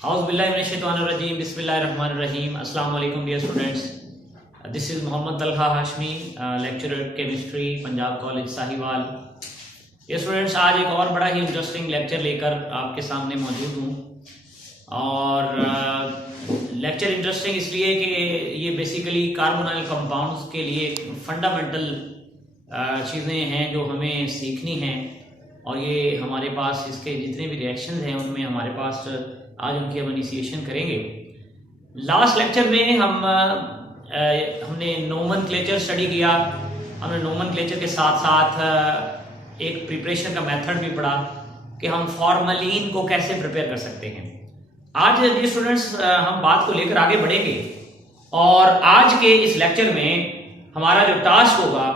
Auzubillahiminash-shaytanir-rajim. Bismillahir-rahmanir-rahim. Assalamu alaikum dear students. This is Mohammad Talha Hashmi, lecturer chemistry, Punjab College Sahiwal. ये students आज एक और बड़ा ही interesting lecture लेकर आपके सामने मौजूद हूँ और लेक्चर इंटरेस्टिंग इसलिए कि ये बेसिकली कार्बोनाइल कंपाउंड्स के लिए फंडामेंटल चीज़ें हैं जो हमें सीखनी हैं और ये हमारे पास इसके जितने भी रिएक्शंस हैं उनमें हमारे पास आज उनकी हम इनिशिएशन करेंगे। लास्ट लेक्चर में हमने नोमेनक्लेचर स्टडी किया। हमने नोमेनक्लेचर के साथ साथ एक प्रिपरेशन का मेथड भी पढ़ा कि हम फॉर्मलिन को कैसे प्रिपेयर कर सकते हैं। आज ये स्टूडेंट्स हम बात को लेकर आगे बढ़ेंगे और आज के इस लेक्चर में हमारा जो टास्क होगा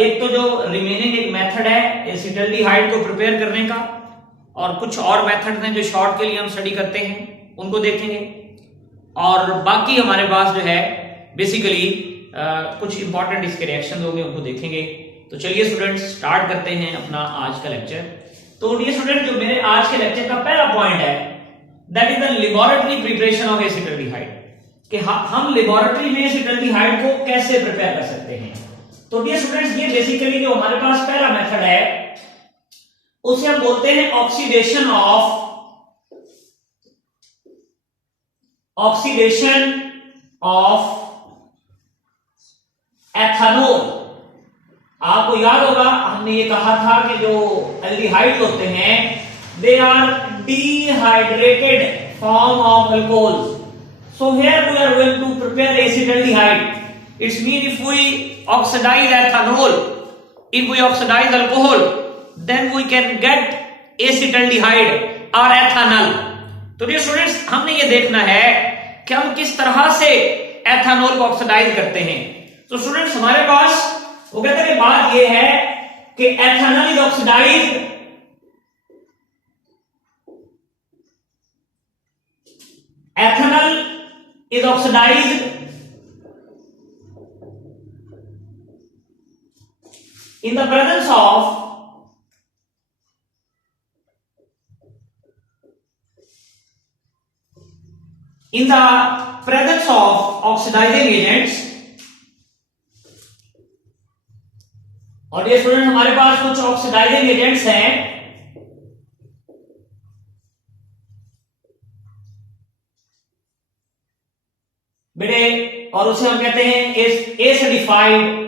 एक तो जो रिमेनिंग एक मेथड है एसिटल्डिहाइड को प्रिपेयर करने का और कुछ और मेथड हैं जो शॉर्ट के लिए हम स्टडी करते हैं उनको देखेंगे और बाकी हमारे पास जो है बेसिकली कुछ इंपॉर्टेंट इसके रिएक्शन होंगे उनको देखेंगे। तो चलिए स्टूडेंट्स स्टार्ट करते हैं अपना आज का लेक्चर। तो ये स्टूडेंट जो मेरे आज के लेक्चर का पहला पॉइंट है that is the laboratory preparation of acetaldehyde कि हम लेबोरेटरी में एसिटल्डिहाइड को कैसे प्रिपेयर कर सकते हैं। तो ये स्टूडेंट्स ये बेसिकली जो हमारे पास पहला मेथड है उसे हम बोलते हैं ऑक्सीडेशन ऑफ एथेनॉल। आपको याद होगा हमने ये कहा था कि जो एल्डिहाइड होते हैं they are dehydrated form of alcohol. So here we are going to prepare acetaldehyde. It's mean if we oxidize ethanol, if we oxidize alcohol, then we can get acetaldehyde or ethanol. तो ये students हमने ये देखना है कि हम किस तरह से एथेनॉल को ऑक्सीडाइज करते हैं। तो स्टूडेंट्स हमारे पास वो कहते हैं कि बात ये है कि ethanol is oxidized in the presence of oxidizing agents। और ये स्टूडेंट हमारे पास कुछ ऑक्सीडाइजिंग एजेंट्स हैं बेटे और उसे हम कहते हैं acidified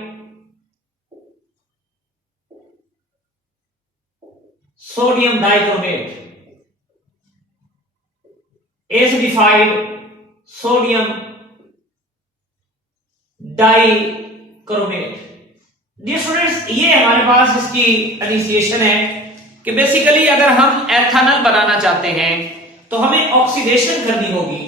sodium dichromate. Acidified sodium dichromate. जी स्टूडेंट्स ये हमारे पास इसकी इनिशिएशन है कि बेसिकली अगर हम एथेनॉल बनाना चाहते हैं तो हमें ऑक्सीडेशन करनी होगी।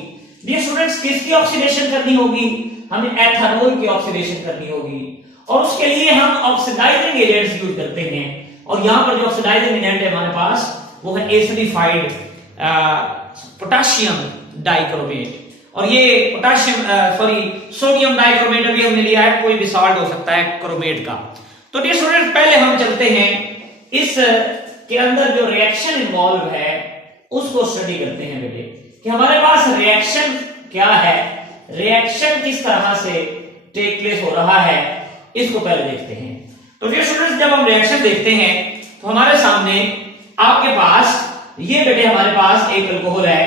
जी स्टूडेंट्स किसकी ऑक्सीडेशन करनी होगी? हमें एथेनॉल की ऑक्सीडेशन करनी होगी और उसके लिए हम ऑक्सीडाइजिंग एजेंट्स यूज करते हैं और यहां पर जो ऑक्सीडाइजिंग एजेंट है हमारे पास वो है एसिडिफाइड पोटेशियम डाइक्रोमेट। और ये सोडियम डाइक्रोमेट अभी हमने लिया है, कोई भी सॉल्ट हो सकता है क्रोमेट का। तो डियर स्टूडेंट पहले हम चलते हैं इस के अंदर जो रिएक्शन इन्वॉल्व है उसको स्टडी करते हैं बेटे कि हमारे पास रिएक्शन क्या है, रिएक्शन किस तरह से टेक प्लेस हो रहा है इसको पहले देखते हैं। तो डियर स्टूडेंट्स जब हम रिएक्शन देखते हैं तो हमारे सामने आपके पास ये बेटे हमारे पास एक अल्कोहल है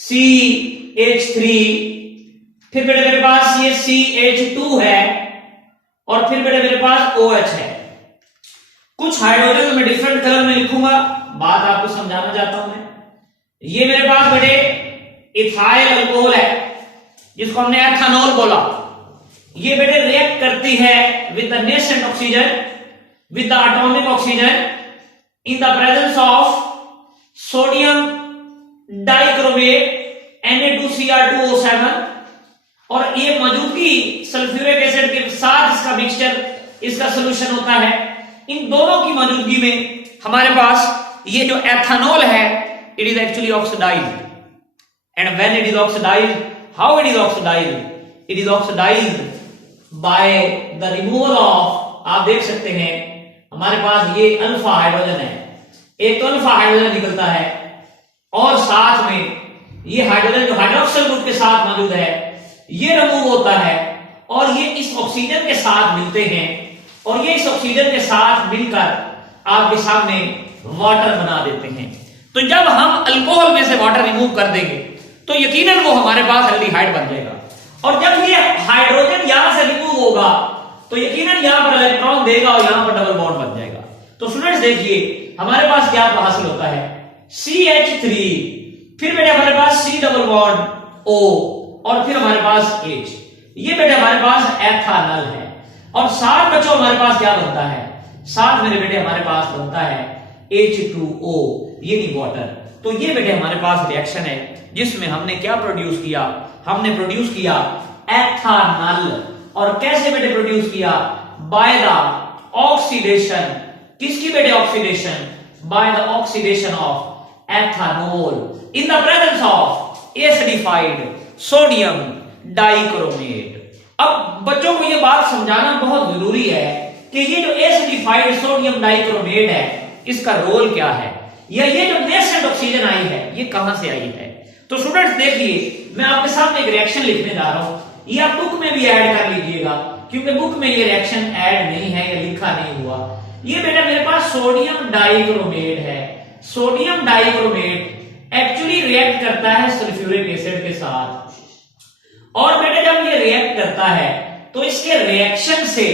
CH3, फिर बेटे मेरे पास ये CH2 है और फिर बेटे मेरे पास OH है। कुछ हाइड्रोजन मैं डिफरेंट कलर में लिखूंगा, बात आपको समझाना चाहता हूं मैं। ये मेरे पास बेटे इथाइल अल्कोहल है जिसको हमने एथेनॉल बोला। ये बेटे रिएक्ट करती है with the nascent oxygen with the atomic oxygen in the presence of sodium dichromate Na2Cr2O7 और ये मौजूदगी सल्फ्यूरिक एसिड के साथ इसका मिक्सचर इसका सॉल्यूशन होता है। इन दोनों की मौजूदगी में हमारे पास ये जो एथेनॉल है it is actually oxidized and when it is oxidized how it is oxidized? It is oxidized by the removal of, आप देख सकते हैं हमारे पास ये अल्फा हाइड्रोजन है, एक तो अल्फा हाइड्रोजन निकलता है और साथ में ये हाइड्रोजन जो हाइड्रोक्सिल ग्रुप के साथ मौजूद है ये रिमूव होता है और ये इस ऑक्सीजन के साथ मिलते हैं और ये इस ऑक्सीजन के साथ मिलकर आपके सामने वाटर बना देते हैं। तो जब हम अल्कोहल में से वाटर रिमूव कर देंगे तो यकीनन वो हमारे पास एल्डिहाइड बन जाएगा और जब ये हाइड्रोजन यहां से रिमूव होगा तो यकीनन यहां पर इलेक्ट्रॉन देगा और यहां पर डबल बॉन्ड बन जाएगा। तो स्टूडेंट्स देखिए हमारे पास क्या हासिल होता है CH3, फिर बेटे हमारे पास C डबल बॉन्ड O और फिर हमारे पास H, ये बेटे हमारे पास एथानल है और साथ बच्चों हमारे पास क्या बनता है, साथ मेरे बेटे हमारे पास बनता है H2O यानी वाटर। तो ये बेटे हमारे पास रिएक्शन है जिसमें हमने क्या प्रोड्यूस किया, हमने प्रोड्यूस किया एथानल। और कैसे बेटे प्रोड्यूस किया, बाय द ऑक्सीडेशन, किसकी बेटे oxidation, by the oxidation of ethanol in the presence of acidified sodium dichromate. अब बच्चों को यह बात समझाना बहुत जरूरी है कि ये जो एसिडिफाइड सोडियम डाइक्रोमेट है इसका रोल क्या है, या ये जो नेसेंट ऑक्सीजन आई है ये कहां से आई है। तो स्टूडेंट्स देखिए मैं आपके सामने एक रिएक्शन लिखने जा रहा हूं, ये आप बुक में भी ऐड कर लीजिएगा क्योंकि बुक में ये रिएक्शन ऐड नहीं है, ये लिखा नहीं हुआ। ये बेटा मेरे पास सोडियम डाइक्रोमेट है, सोडियम डाइक्रोमेट एक्चुअली रिएक्ट करता है सल्फ्यूरिक एसिड के साथ और बेटे जब ये रिएक्ट करता है तो इसके रिएक्शन से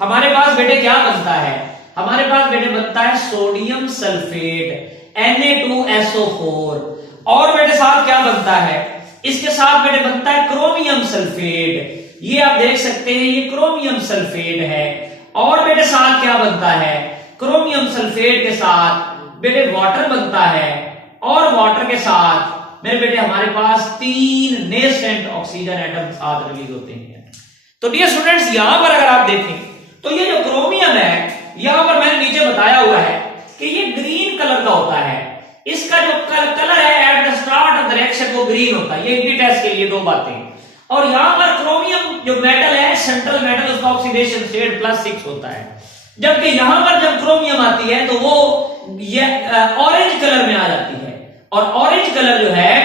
हमारे पास बेटे क्या बनता है, हमारे पास बेटे बनता है सोडियम सल्फेट Na2SO4 और बेटे साथ क्या बनता है, इसके साथ बेटे बनता है क्रोमियम सल्फेट, ये आप देख सकते हैं ये क्रोमियम सल्फेट है और बेटे साथ क्या बनता है, क्रोमियम सल्फेट के साथ बेटे वाटर बनता है और वाटर के साथ मेरे बेटे हमारे पास 3 नेसेंट ऑक्सीजन एटम साथ रिलीज होते हैं। तो डियर स्टूडेंट्स यहां पर अगर आप देखें तो ये जो क्रोमियम है यहां पर मैंने नीचे बताया हुआ है कि ये ग्रीन कलर का होता है, इसका जो कलर है at the start of the reaction वो ग्रीन होता है, ये इनकी टेस्ट के लिए दो बातें। और यहां पर क्रोमियम जो मेटल है सेंट्रल मेटल उसका ऑक्सीडेशन स्टेट +6 होता है, जबकि यहां पर जब क्रोमियम आती है तो वो ये ऑरेंज कलर में आ जाती है और ऑरेंज कलर जो है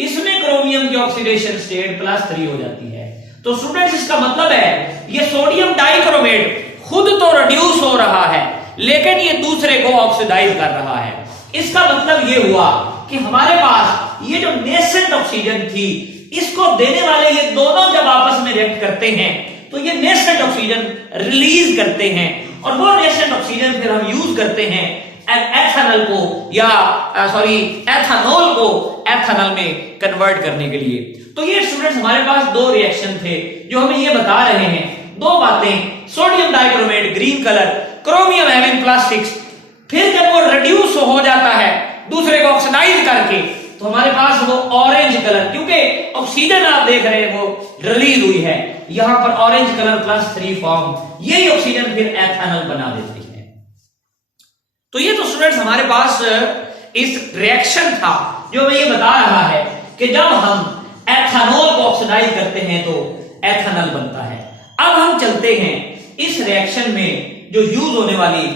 इसमें क्रोमियम की ऑक्सीडेशन स्टेट +3 हो जाती है। तो स्टूडेंट्स इसका मतलब है ये सोडियम डाइक्रोमेट खुद तो रिड्यूस हो रहा है लेकिन ये दूसरे को ऑक्सीडाइज कर रहा है। इसका मतलब ये हुआ कि हमारे पास ये जो नेसेंट ऑक्सीजन थी इसको देने वाले ये दोनों जब आपस में रिएक्ट करते हैं तो ये नेसेंट ऑक्सीजन रिलीज करते हैं और वो नेसेंट ऑक्सीजन फिर हम यूज करते हैं एथेनॉल को या एथेनॉल को एथेनॉल में कन्वर्ट करने के लिए। तो ये स्टूडेंट्स हमारे पास दो रिएक्शन थे जो हमें ये बता रहे हैं, दो बातें, sodium dichromate green colour, chromium having +6, फिर जब वो रिड्यूस हो जाता है दूसरे को ऑक्सीडाइज करके तो हमारे पास वो ऑरेंज कलर, क्योंकि ऑक्सीजन आप देख रहे हैं वो रिलीज हुई है, यहां पर ऑरेंज कलर +3 फॉर्म, यही ऑक्सीजन फिर एथेनॉल बना देती है। तो ये तो स्टूडेंट्स हमारे पास इस रिएक्शन था जो हमें ये बता रहा है कि जब हम एथेनॉल को ऑक्सीडाइज करते हैं तो एथेनॉल बनता है। अब हम चलते हैं इस रिएक्शन में जो यूज होने वाली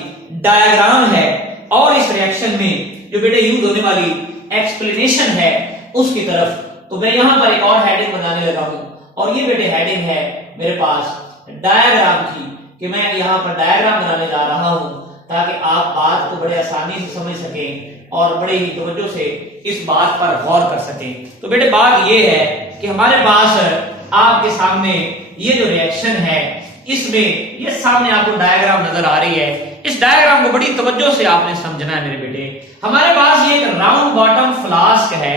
डायग्राम है और इस रिएक्शन में जो बेटे यूज होने वाली एक्सप्लेनेशन है उसकी तरफ। तो मैं यहां पर एक और हेडिंग बनाने लगा हूं और ये बेटे हेडिंग है मेरे पास डायग्राम की, कि मैं यहां पर डायग्राम बनाने जा रहा हूं ताकि आप बात को बड़े आसानी से समझ सकें और बड़े ही तवज्जो से इस बात पर गौर कर सकें। तो बेटे बात ये है कि हमारे पास आपके सामने ये जो रिएक्शन है इसमें ये सामने आपको डायग्राम नजर आ रही है, इस डायग्राम को बड़ी तवज्जो से आपने समझना है मेरे बेटे। हमारे पास ये एक राउंड बॉटम फ्लास्क है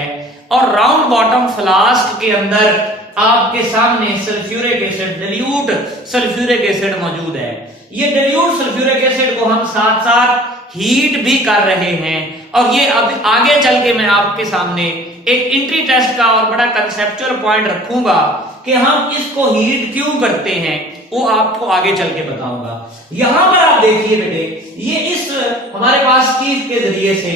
और राउंड बॉटम फ्लास्क के अंदर आपके सामने sulphuric acid, dilute sulphuric acid मौजूद है। ये डिल्यूट सल्फ्यूरिक एसिड को हम साथ साथ हीट भी कर रहे हैं और ये अब आगे चल के मैं आपके सामने एक एंट्री टेस्ट का और बड़ा कंसेप्चुअल पॉइंट रखूंगा कि हम इसको हीट क्यों करते हैं, वो आपको आगे चल के बताऊंगा। यहां पर आप देखिए बेटे, ये इस हमारे पास टीप के जरिए से,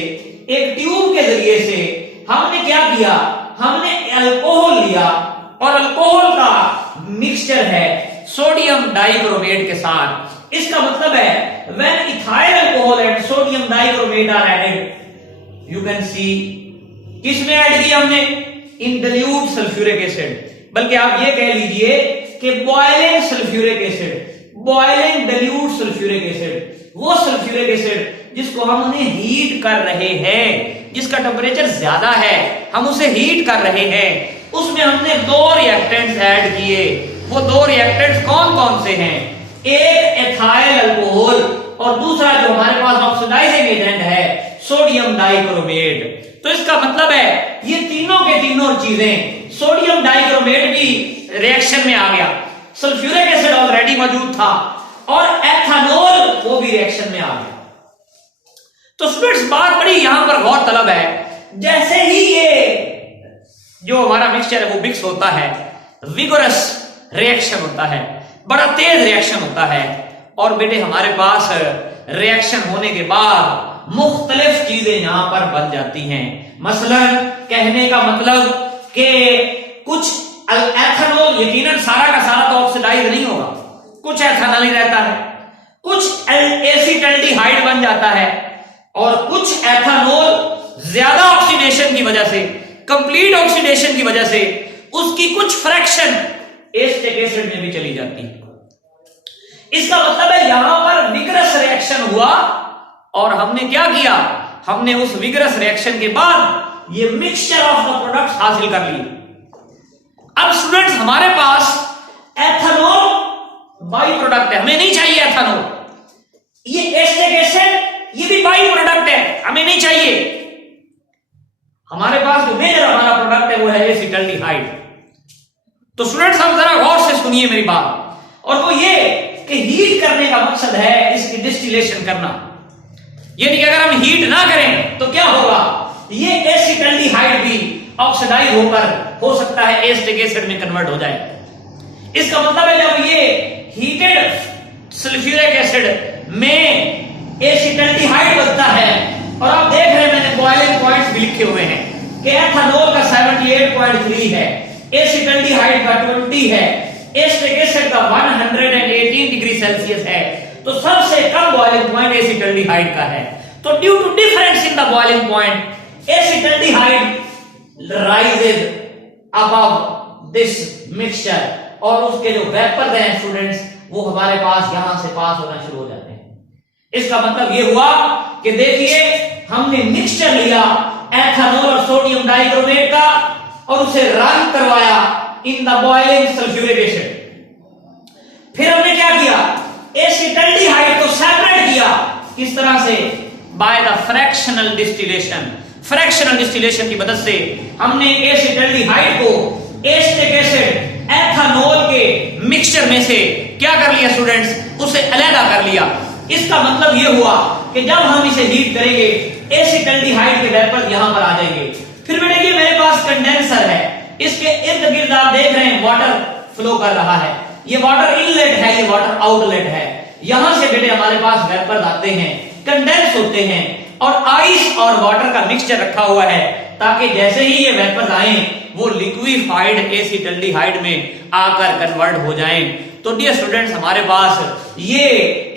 एक ट्यूब के जरिए से हमने क्या किया, हमने अल्कोहल लिया और अल्कोहल का मिक्सचर है सोडियम डाइक्रोमेट के साथ। इसका मतलब है when ethyl alcohol and sodium dichromate are added, you can see किसमें ऐड किया हमने, इन dilute सल्फ्यूरिक एसिड, बल्कि आप ये कह लीजिए कि boiling sulphuric acid, boiling dilute sulphuric acid, वो सल्फ्यूरिक एसिड जिसको हम उन्हें हीट कर रहे हैं, जिसका टेम्परेचर ज्यादा है, हम उसे हीट कर रहे हैं, उसमें हमने दो रिएक्टेंट्स ऐड किए। वो दो रिएक्टेंट्स कौन कौन से हैं? एक एथाइल अल्कोहल और दूसरा जो हमारे पास ऑक्सीडाइजिंग एजेंट है सोडियम डाइक्रोमेट। तो इसका मतलब है ये तीनों के तीनों चीजें, सोडियम डाइक्रोमेट भी रिएक्शन में आ गया, सल्फ्यूरिक एसिड ऑलरेडी मौजूद था और एथेनॉल वो भी रिएक्शन में आ गया। तो स्टूडेंट्स बात बड़ी यहां पर गौर तलब है, जैसे ही ये जो हमारा मिक्सचर है वो मिक्स होता है, विगोरस रिएक्शन होता है, बड़ा तेज रिएक्शन होता है, और बेटे हमारे पास रिएक्शन होने के बाद मुख्तलिफ चीजें यहां पर बन जाती हैं। मसलन कहने का मतलब कि कुछ एथेनॉल, यकीनन सारा का सारा तो ऑक्सीडाइज नहीं होगा, कुछ एथेनॉल ही रहता है, कुछ एसीटल्डिहाइड बन जाता है, और कुछ एथेनॉल ज्यादा ऑक्सीडेशन की वजह से, कंप्लीट ऑक्सीडेशन की वजह से उसकी कुछ फ्रैक्शन एसिटिक एसिड में भी चली जाती है। इसका मतलब है यहां पर विगरस रिएक्शन हुआ और हमने क्या किया, हमने उस विगरस रिएक्शन के बाद ये मिक्सचर ऑफ द प्रोडक्ट्स हासिल कर लिए। अब स्टूडेंट्स हमारे पास एथेनॉल बाई प्रोडक्ट है, हमें नहीं चाहिए एथेनॉल, ये एसिटिक एसिड ये भी बाई प्रोडक्ट है, हमें नहीं चाहिए। हमारे पास जो मेजर हमारा प्रोडक्ट है वो है एसिटल्डिहाइड। तो स्टूडेंट्स आप जरा गौर से सुनिए मेरी बात, और वो ये कि हीट करने का मकसद है इसकी डिस्टिलेशन करना, यानी कि अगर हम हीट ना करें तो क्या होगा, ये एसिटल्डिहाइड भी ऑक्सीडाइज होकर हो सकता है एसिटिक एसिड में कन्वर्ट हो जाए। इसका मतलब है जब ये हीटेड सल्फ्यूरिक एसिड में एसिटल्डिहाइड बनता है, और आप देख रहे हैं मैंने बॉइलिंग पॉइंट्स भी लिखे हुए हैं कि एथेनॉल का 78.3 है, एसिटल्डिहाइड का 20 है, एसिटिक एसिड का 118 डिग्री सेल्सियस है, तो सबसे कम बॉइलिंग पॉइंट एसिटल्डिहाइड का है। तो due to difference in the boiling point acetaldehyde rises above this mixture, और उसके जो वेपर्स हैं स्टूडेंट्स वो हमारे पास यहां से पास होना शुरू हो जाते हैं। इसका मतलब ये हुआ कि देखिए हमने मिक्सचर लिया एथेनॉल और सोडियम डाइक्रोमेट का और उसे रन करवाया इन द बॉइलिंग सल्फ्यूरिक एसिड, फिर हमने क्या किया, एसिटल्डिहाइड को सेपरेट किया, किस तरह से, by the fractional distillation. Fractional distillation की मदद से हमने एसिटल्डिहाइड को एसिटिक एसिड एथेनॉल के मिक्सचर में से क्या कर लिया स्टूडेंट्स, उसे अलग कर लिया। इसका मतलब यह हुआ कि जब हम इसे हीट करेंगे एसिटल्डिहाइड के वेपर्स यहां पर आ जाएंगे। फिर बेटे ये मेरे पास कंडेंसर है, इसके इर्द गिर्द आप देख रहे हैं वाटर फ्लो कर रहा है, ये वाटर इनलेट है, ये वाटर आउटलेट है, यहां से बेटे हमारे पास वेपर्स आते हैं, कंडेंस होते हैं, और आइस और वाटर का मिक्सचर रखा हुआ है ताकि जैसे ही ये वेपर्स आए वो लिक्विफाइड एसिटल्डिहाइड में आकर कन्वर्ट हो जाएं। तो डियर स्टूडेंट्स हमारे पास ये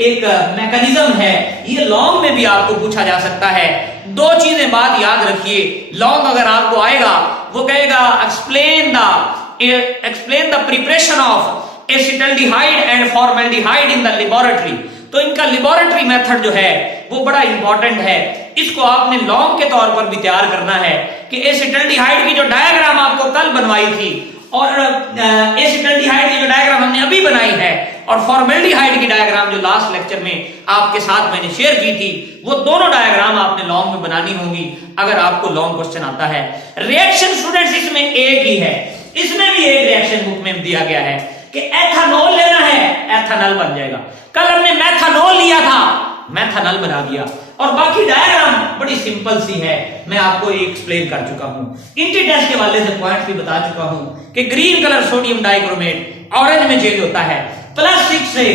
एक मैकेनिज्म है, ये लॉन्ग में भी आपको पूछा जा सकता है। दो चीजें बात याद रखिए, लॉन्ग अगर आपको आएगा वो कहेगा explain the preparation of acetaldehyde and formaldehyde in the laboratory. तो इनका लेबोरेटरी मेथड जो है वो बड़ा इंपॉर्टेंट है, इसको आपने लॉन्ग के तौर पर भी तैयार करना है कि एसिटल्डिहाइड की जो डायग्राम आपको कल बनवाई थी और एसिटल्डिहाइड की जो डायग्राम हमने अभी बनाई है और फॉर्मल्डिहाइड की डायग्राम जो लास्ट लेक्चर में आपके साथ मैंने शेयर की थी, वो दोनों डायग्राम आपने लॉन्ग में बनानी होंगी अगर आपको लॉन्ग क्वेश्चन आता है। रिएक्शन स्टूडेंट्स इसमें एक ही है, इसमें भी एक रिएक्शन बुक में दिया गया है कि एथेनॉल लेना है, एथेनॉल बन जाएगा। कल हमने मेथनॉल लिया था, मेथनॉल बना दिया, और बाकी डायग्राम बड़ी सिंपल सी है, मैं आपको एक्सप्लेन कर चुका हूं, इंटी टेस्ट के वाले से पॉइंट भी बता चुका हूं कि green colour sodium dichromate orange में चेंज होता है, +6 से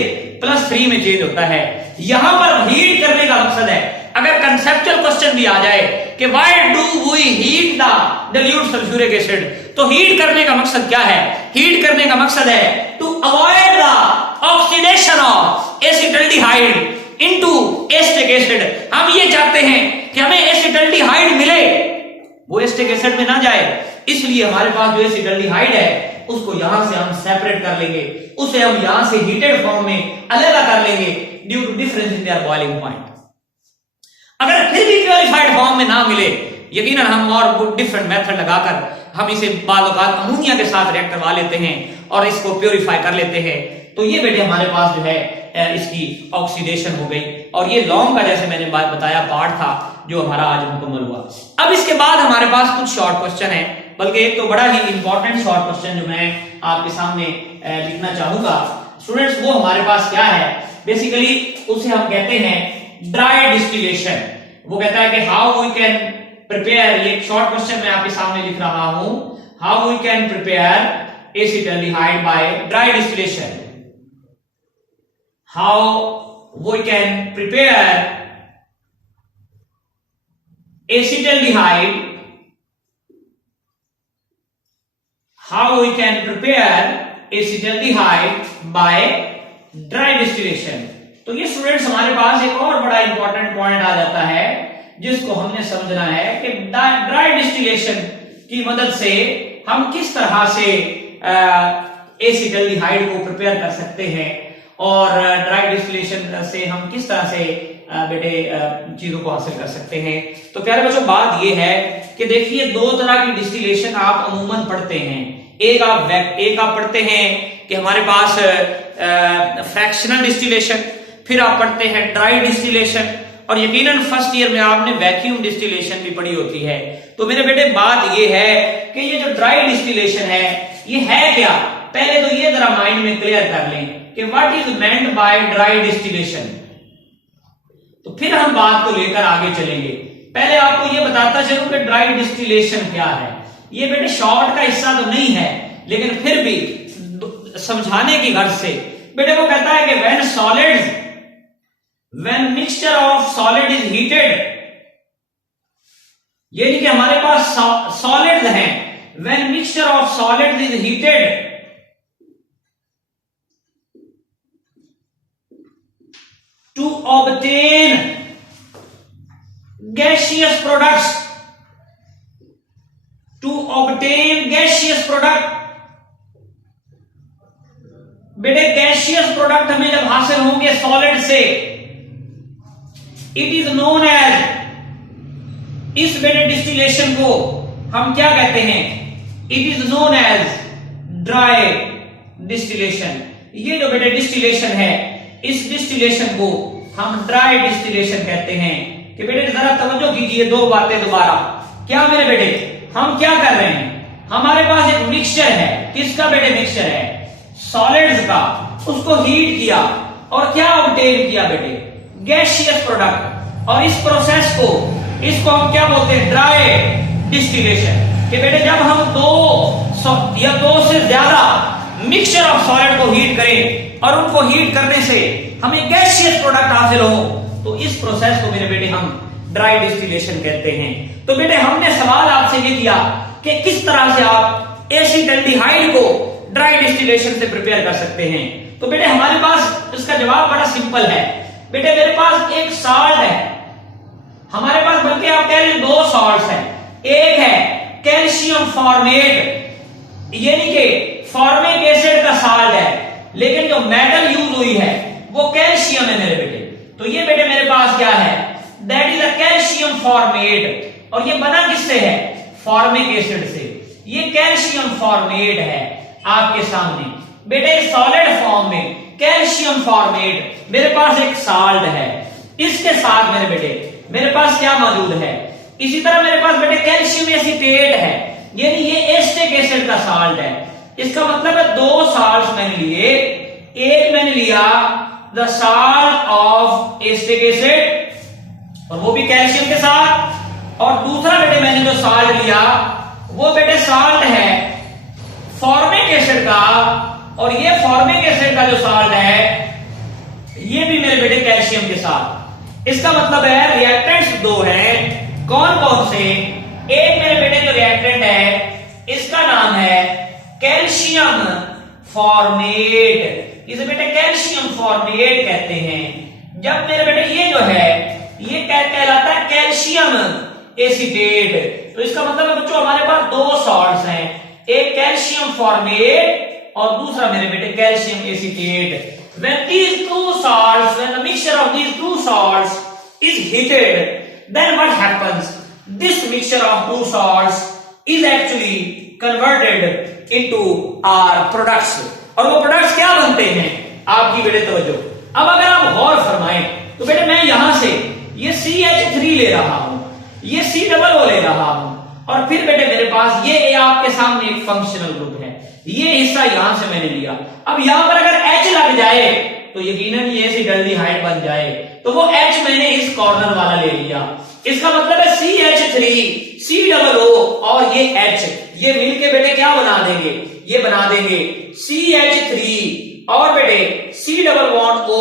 +3 में चेंज होता है। यहां पर हीट करने का मकसद है, अगर कंसेप्चुअल क्वेश्चन भी आ जाए कि why do we heat the dilute sulphuric acid, तो हीट करने का मकसद क्या है, हीट करने का मकसद है to avoid the oxidation of acetaldehyde into acetic acid. हम ये चाहते हैं कि हमें एसिटल्डिहाइड मिले, वो एसिटिक एसिड में ना जाए, इसलिए हमारे पास जो एसिटाल्डिहाइड है उसको यहां से हम सेपरेट कर लेंगे, उसे हम यहां से हीटेड फॉर्म में अलग कर लेंगे due to difference in their boiling point. अगर फिर भी प्योरीफाइड फॉर्म में ना मिले, यकीनन हम और डिफरेंट मेथड लगाकर हम इसे बाल-औकात अमोनिया के साथ रिएक्ट करवा लेते हैं और इसको प्योरीफाई कर लेते हैं। तो ये बेटे हमारे पास जो है इसकी ऑक्सीडेशन हो गई, और ये लॉन्ग का जैसे मैंने बात बताया पार्ट था जो हमारा आज मुकम्मल हुआ। अब इसके बाद हमारे पास कुछ शॉर्ट क्वेश्चन है, बल्कि एक तो बड़ा ही इंपॉर्टेंट शॉर्ट क्वेश्चन जो मैं आपके सामने लिखना चाहूंगा स्टूडेंट्स, वो हमारे पास क्या है, बेसिकली उसे हम कहते हैं ड्राई डिस्टिलेशन। वो कहता है कि हाउ वी कैन प्रिपेयर, ये शॉर्ट क्वेश्चन मैं आपके सामने लिख रहा हूं, how we can prepare acetaldehyde by dry distillation, how we can prepare acetaldehyde, how we can prepare acetaldehyde by dry distillation। तो ये स्टूडेंट्स हमारे पास एक और बड़ा इंपॉर्टेंट पॉइंट आ जाता है जिसको हमने समझना है कि ड्राई डिस्टिलेशन की मदद से हम किस तरह से एसिटाल्डिहाइड को प्रिपेयर कर सकते हैं, और ड्राई डिस्टिलेशन से हम किस तरह से बेटे चीजों को हासिल कर सकते हैं। तो प्यारे बच्चों बात यह है कि देखिए दो तरह की डिस्टिलेशन आप अमूमन पढ़ते हैं। एक आप पढ़ते हैं कि हमारे पास फ्रैक्शनल डिस्टिलेशन, फिर आप पढ़ते हैं ड्राई डिस्टिलेशन, और यकीनन फर्स्ट ईयर में आपने वैक्यूम डिस्टिलेशन भी पढ़ी होती है। तो मेरे बेटे बात यह है कि ये जो ड्राई डिस्टिलेशन है ये है क्या, पहले तो ये जरा माइंड में क्लियर कर लें कि what is meant by dry distillation, तो फिर हम बात को लेकर आगे चलेंगे। पहले आपको ये बताता चलूं कि ड्राई डिस्टिलेशन क्या है। ये बेटे शॉर्ट का हिस्सा तो नहीं है, लेकिन फिर भी समझाने की गर्ज से बेटे वो कहता है कि when mixture of solid is heated, यानी कि हमारे पास सॉलिड हैं, when mixture of solids is heated to obtain gaseous products, बेटे गैसियस प्रोडक्ट हमें जब हासिल होंगे सॉलिड से, इट इज नोन एज, इस बेटे डिस्टिलेशन को हम क्या कहते हैं, it is known as dry distillation. ये जो बेटे डिस्टिलेशन है इस डिस्टिलेशन को हम ड्राई डिस्टिलेशन कहते हैं। कि बेटे जरा तवज्जो कीजिए दो बातें दोबारा। क्या मेरे बेटे हम क्या कर रहे हैं, हमारे पास एक मिक्सचर है, किसका बेटे मिक्सचर है, सॉलिड्स का, उसको हीट किया और क्या ऑब्टेन किया बेटे, गैसियस प्रोडक्ट, और इस प्रोसेस को इसको हम क्या बोलते हैं, ड्राई डिस्टिलेशन। कि बेटे जब हम दो से ज्यादा मिक्सचर ऑफ सॉलिड को हीट करें और उनको हीट करने से हमें गैसियस प्रोडक्ट हासिल हो, तो इस प्रोसेस को मेरे बेटे हम ड्राई डिस्टिलेशन कहते हैं। तो बेटे हमने सवाल आपसे ये किया कि किस तरह से आप एसिटाल्डिहाइड को ड्राई डिस्टिलेशन से प्रिपेयर कर सकते हैं। तो बेटे हमारे पास इसका जवाब बड़ा सिंपल है। बेटे मेरे पास एक साल्ट है, हमारे पास बल्कि आप कह रहे दो सॉल्ट्स हैं, एक है कैल्शियम फॉर्मेट, यानी कि फॉर्मिक एसिड का साल्ट है, लेकिन जो मेटल यूज हुई है वो कैल्शियम है मेरे बेटे। तो ये बेटे मेरे पास क्या है, that is a calcium formate, और ये बना किससे है, फॉर्मिक एसिड से। ये कैल्शियम फॉर्मेट है आपके सामने बेटे सॉलिड फॉर्म में, कैल्शियम फॉर्मेट मेरे पास एक साल्ट है, इसके साथ मेरे बेटे मेरे पास क्या मौजूद है, इसी तरह मेरे पास बेटे कैल्शियम एसीटेट है, यानी ये एसिटिक एसिड का साल्ट है। इसका मतलब है दो साल्ट मैंने लिए, एक मैंने लिया the salt of acetic acid और वो भी कैल्शियम के साथ, और दूसरा बेटे मैंने जो साल्ट लिया वो बेटे साल्ट है फॉर्मिक एसिड का, और ये फॉर्मिक एसिड का जो साल्ट है ये भी मेरे बेटे कैल्शियम के साथ। इसका मतलब है रिएक्टेंट्स दो हैं, कौन कौन से, एक मेरे बेटे जो रिएक्टेंट है इसका नाम है कैल्शियम फॉर्मेट, इसे बेटे कैल्शियम फॉर्मेट कहते हैं। जब मेरे बेटे ये जो है ये कहलाता है कैल्शियम एसीटेट, तो इसका मतलब है बच्चों हमारे पास दो सॉल्ट्स हैं, एक कैल्शियम फॉर्मेट और दूसरा मेरे बेटे calcium acetate. When these two salts, when the mixture of these two salts is heated, then what happens? This mixture of two salts is actually converted into our products. और वो products क्या बनते हैं आपकी बेटे तवज्जो। अब अगर आप गौर फरमाएं तो बेटे मैं यहां से ये CH3 ले रहा हूं, ये COO ले रहा हूं, और फिर बेटे मेरे पास ये आपके सामने एक फंक्शनल ग्रुप है, ये हिस्सा यहां से मैंने लिया। अब यहां पर अगर H लग जाए तो यकीनन ये एसिटाल्डिहाइड बन जाए, तो वो H मैंने इस कॉर्नर वाला ले लिया। इसका मतलब है CH3 COO और ये H ये मिलके बेटे क्या बना देंगे, ये बना देंगे CH3 और बेटे C डबल बॉन्ड O